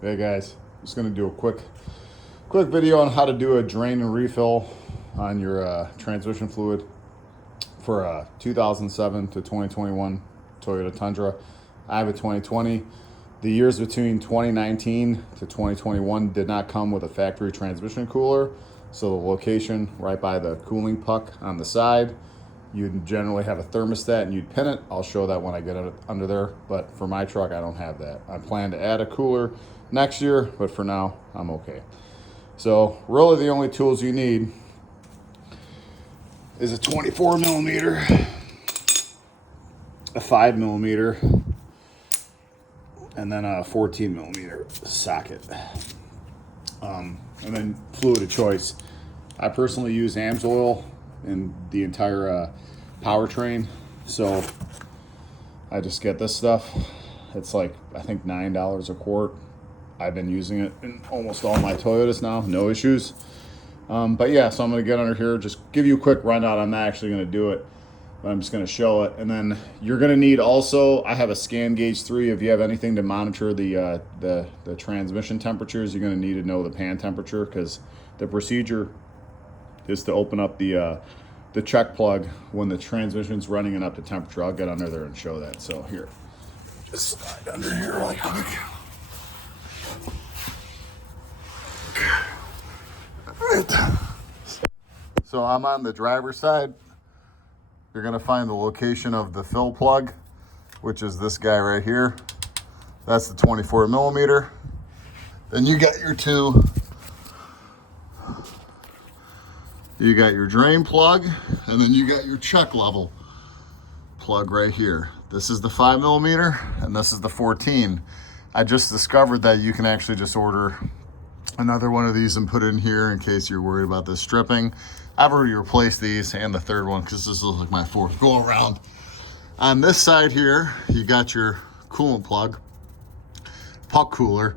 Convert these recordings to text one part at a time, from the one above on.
Hey guys, just gonna do a quick video on how to do a drain and refill on your transmission fluid for a 2007 to 2021 Toyota Tundra. I have a 2020. The years between 2019 to 2021 did not come with a factory transmission cooler, so the location right by the cooling puck on the side, you'd generally have a thermostat and you'd pin it. I'll show that when I get it under there, but for my truck I don't have that. I plan to add a cooler next year, but for now I'm okay. So really the only tools you need is a 24 millimeter, a 5 millimeter, and then a 14 millimeter socket, and then fluid of choice. I personally use AMSOIL in the entire powertrain, so I just get this stuff. It's like, I think $9 a quart. I've been using it in almost all my Toyotas now, no issues. But yeah, so I'm gonna get under here, just give you a quick rundown. I'm not actually gonna do it, but I'm just gonna show it. And then you're gonna need also, I have a Scan Gauge 3. If you have anything to monitor the transmission temperatures, you're gonna need to know the pan temperature, because the procedure is to open up the check plug when the transmission's running and up to temperature. I'll get under there and show that. So here, just slide under here really quick. Right. So I'm on the driver's side. You're gonna find the location of the fill plug, which is this guy right here. That's the 24 millimeter. Then you got your two. You got your drain plug, and then you got your check level plug right here. This is the 5 millimeter, and this is the 14. I just discovered that you can actually just order another one of these and put it in here in case you're worried about this stripping. I've already replaced these and the third one because this is like my fourth go around. On this side here, you got your coolant plug, puck cooler.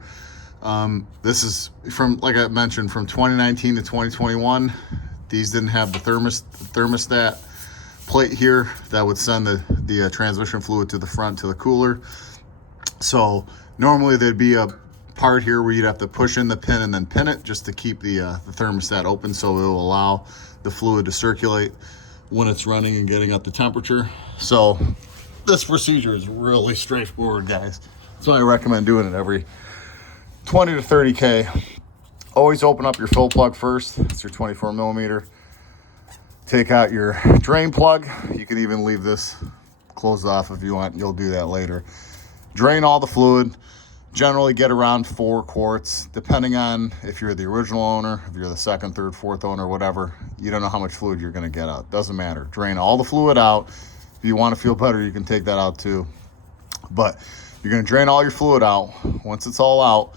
This is from, like I mentioned, from 2019 to 2021. These didn't have the thermostat plate here that would send the transmission fluid to the front to the cooler. So normally there'd be a part here where you'd have to push in the pin and then pin it just to keep the thermostat open, so it will allow the fluid to circulate when it's running and getting up the temperature. So this procedure is really straightforward, guys. So I recommend doing it every 20 to 30K. Always open up your fill plug first. It's your 24 millimeter. Take out your drain plug. You can even leave this closed off if you want. You'll do that later. Drain all the fluid. Generally get around 4 quarts, depending on if you're the original owner, if you're the second, third, fourth owner, whatever. You don't know how much fluid you're gonna get out. Doesn't matter. Drain all the fluid out. If you wanna feel better, you can take that out too. But you're gonna drain all your fluid out. Once it's all out,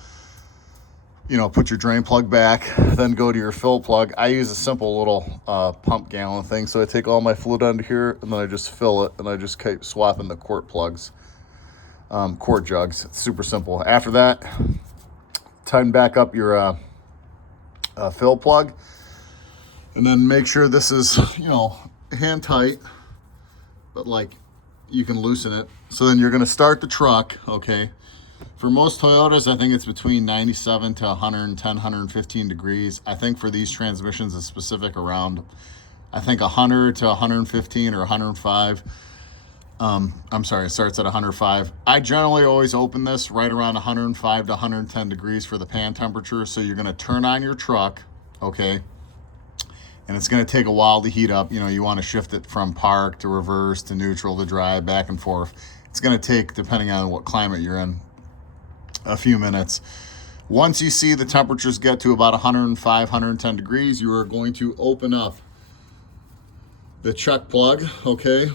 you know, put your drain plug back, then go to your fill plug. I use a simple little pump gallon thing. So I take all my fluid under here and then I just fill it, and I just keep swapping the quart plugs. Quart jugs. It's super simple. After that, tighten back up your fill plug, and then make sure this is, you know, hand tight, but like you can loosen it. So then you're going to start the truck. Okay, for most Toyotas, I think it's between 97 to 110, 115 degrees. I think for these transmissions, it's specific around, I think 100 to 115 or 105. I'm sorry, it starts at 105. I generally always open this right around 105 to 110 degrees for the pan temperature. So you're going to turn on your truck, okay? And it's going to take a while to heat up. You know, you want to shift it from park to reverse to neutral to drive, back and forth. It's going to take, depending on what climate you're in, a few minutes. Once you see the temperatures get to about 105, 110 degrees, you are going to open up the check plug, okay?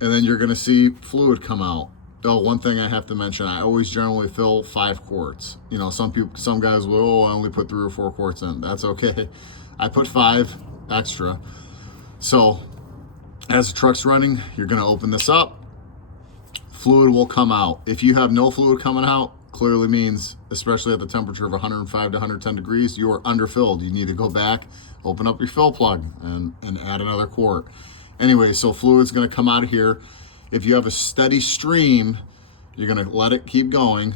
And then you're gonna see fluid come out. Oh, one thing I have to mention, I always generally fill 5 quarts. You know, some guys will, oh, I only put 3 or 4 quarts in. That's okay. I put 5 extra. So as the truck's running, you're gonna open this up. Fluid will come out. If you have no fluid coming out, clearly means, especially at the temperature of 105 to 110 degrees, you are underfilled. You need to go back, open up your fill plug, and add another quart. Anyway, so fluid's gonna come out of here. If you have a steady stream, you're gonna let it keep going.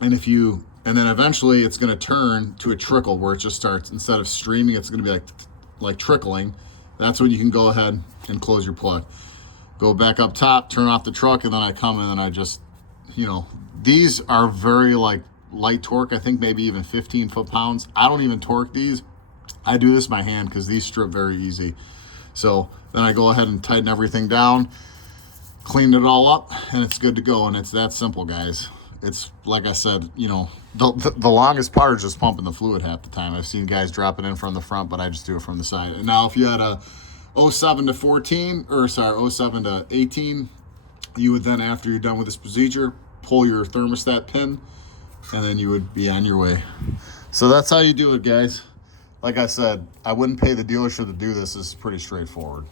And if you And then eventually it's going to turn to a trickle where it just starts, instead of streaming, it's going to be like trickling. That's when you can go ahead and close your plug. Go back up top, turn off the truck, and then I come in and I just, you know, these are very like light torque. I think maybe even 15 foot-pounds. I don't even torque these. I do this by hand because these strip very easy. So then I go ahead and tighten everything down, clean it all up, and it's good to go. And it's that simple, guys. It's like I said, you know, the longest part is just pumping the fluid half the time. I've seen guys drop it in from the front, but I just do it from the side. And now if you had a 07 to 14, or sorry, 07 to 18, you would then, after you're done with this procedure, pull your thermostat pin, and then you would be on your way. So that's how you do it, guys. Like I said, I wouldn't pay the dealership to do this. This is pretty straightforward.